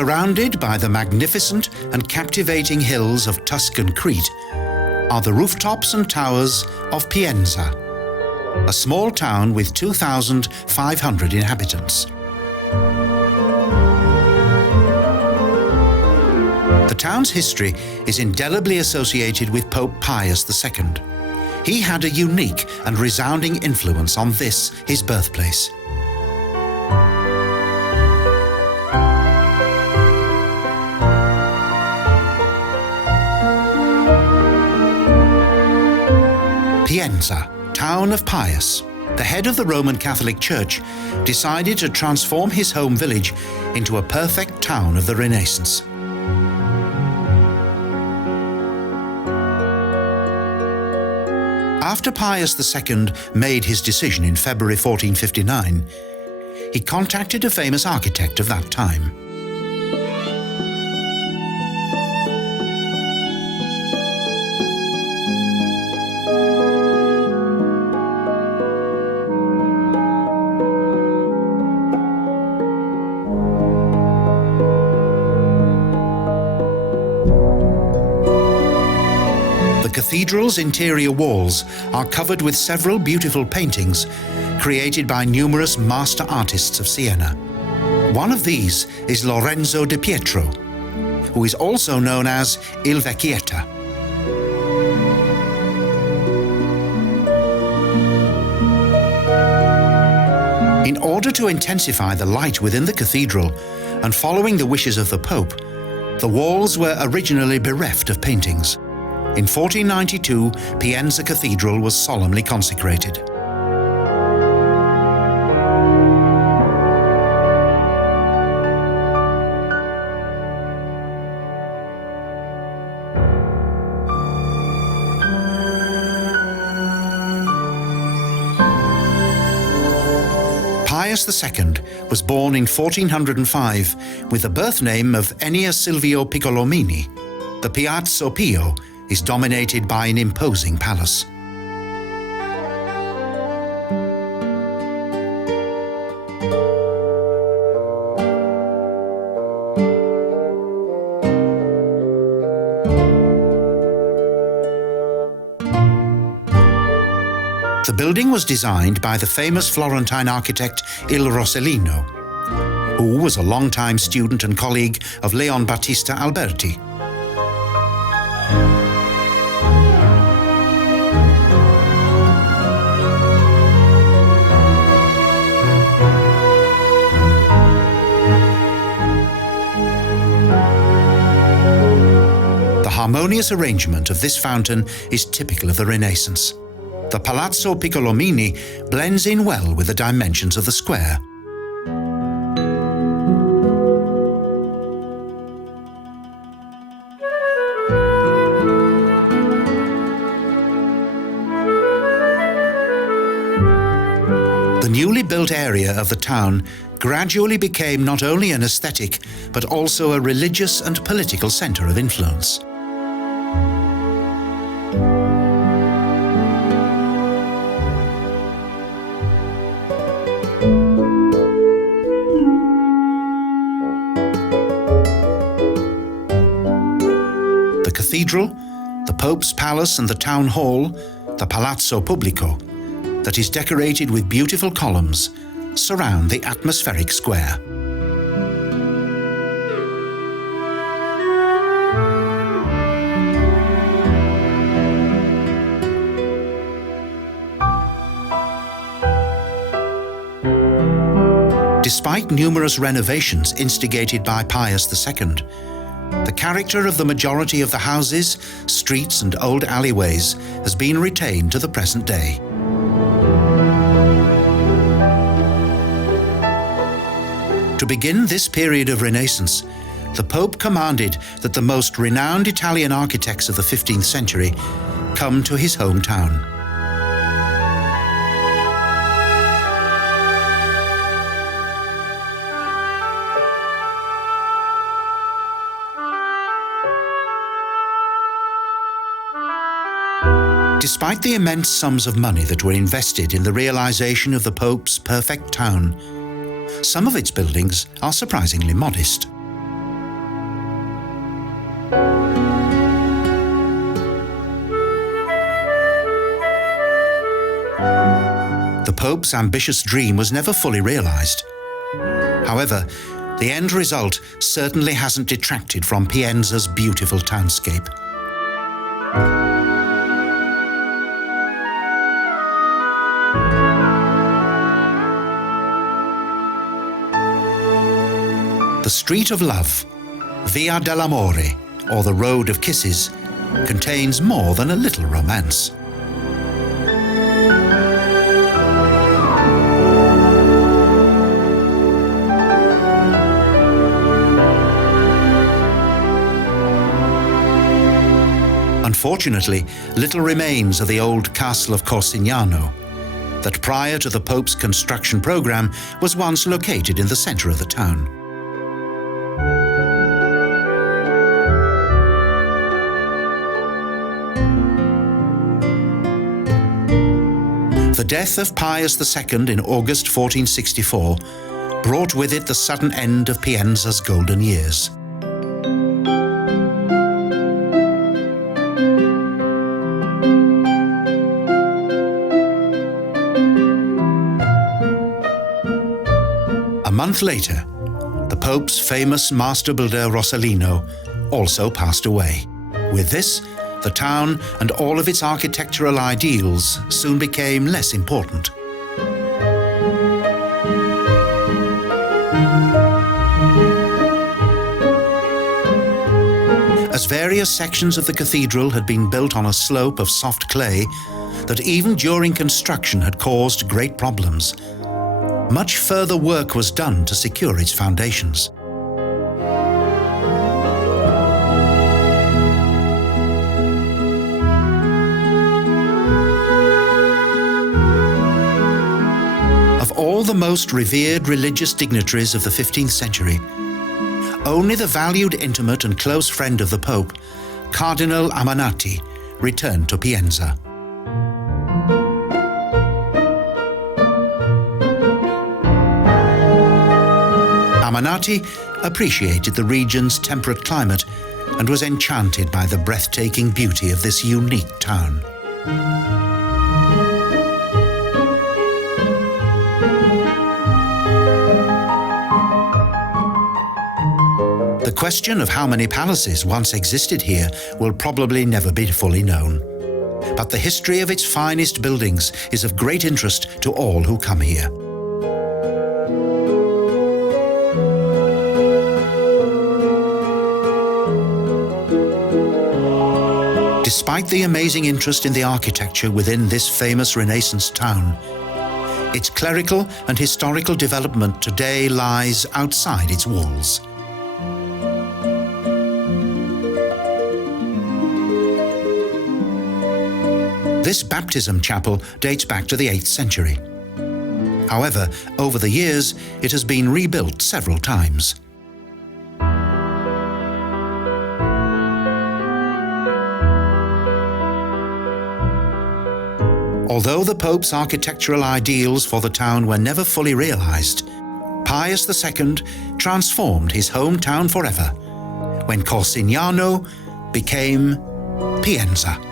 Surrounded by the magnificent and captivating hills of Tuscan Crete are the rooftops and towers of Pienza, a small town with 2,500 inhabitants. The town's history is indelibly associated with Pope Pius II. He had a unique and resounding influence on this, his birthplace. Pienza, town of Pius. The head of the Roman Catholic Church decided to transform his home village into a perfect town of the Renaissance. After Pius II made his decision in February 1459, he contacted a famous architect of that time. The cathedral's interior walls are covered with several beautiful paintings created by numerous master artists of Siena. One of these is Lorenzo Di Pietro, who is also known as Il Vecchietta. In order to intensify the light within the cathedral, and following the wishes of the Pope, the walls were originally bereft of paintings. In 1492, Pienza Cathedral was solemnly consecrated. Pius II was born in 1405 with the birth name of Ennio Silvio Piccolomini. The Piazza Pio is dominated by an imposing palace. The building was designed by the famous Florentine architect Il Rossellino, who was a longtime student and colleague of Leon Battista Alberti. The harmonious arrangement of this fountain is typical of the Renaissance. The Palazzo Piccolomini blends in well with the dimensions of the square. The newly built area of the town gradually became not only an aesthetic, but also a religious and political centre of influence. The cathedral, the Pope's palace and the town hall, the Palazzo Pubblico, that is decorated with beautiful columns, surround the atmospheric square. Despite numerous renovations instigated by Pius II, the character of the majority of the houses, streets and old alleyways has been retained to the present day. To begin this period of Renaissance, the Pope commanded that the most renowned Italian architects of the 15th century come to his hometown. Despite the immense sums of money that were invested in the realization of the Pope's perfect town, some of its buildings are surprisingly modest. Pope's ambitious dream was never fully realized. However, the end result certainly hasn't detracted from Pienza's beautiful townscape. The Street of Love, Via dell'Amore, or the Road of Kisses, contains more than a little romance. Unfortunately, little remains of the old castle of Corsignano, that prior to the Pope's construction program was once located in the center of the town. The death of Pius II in August 1464 brought with it the sudden end of Pienza's golden years. A month later, the Pope's famous master builder Rossellino also passed away. With this, the town and all of its architectural ideals soon became less important. As various sections of the cathedral had been built on a slope of soft clay that even during construction had caused great problems, much further work was done to secure its foundations. Of all the most revered religious dignitaries of the 15th century, only the valued intimate and close friend of the Pope, Cardinal Amanati, returned to Pienza. Amanati appreciated the region's temperate climate and was enchanted by the breathtaking beauty of this unique town. The question of how many palaces once existed here will probably never be fully known. But the history of its finest buildings is of great interest to all who come here. Despite the amazing interest in the architecture within this famous Renaissance town, its clerical and historical development today lies outside its walls. This baptism chapel dates back to the 8th century. However, over the years, it has been rebuilt several times. Although the Pope's architectural ideals for the town were never fully realized, Pius II transformed his hometown forever when Corsignano became Pienza.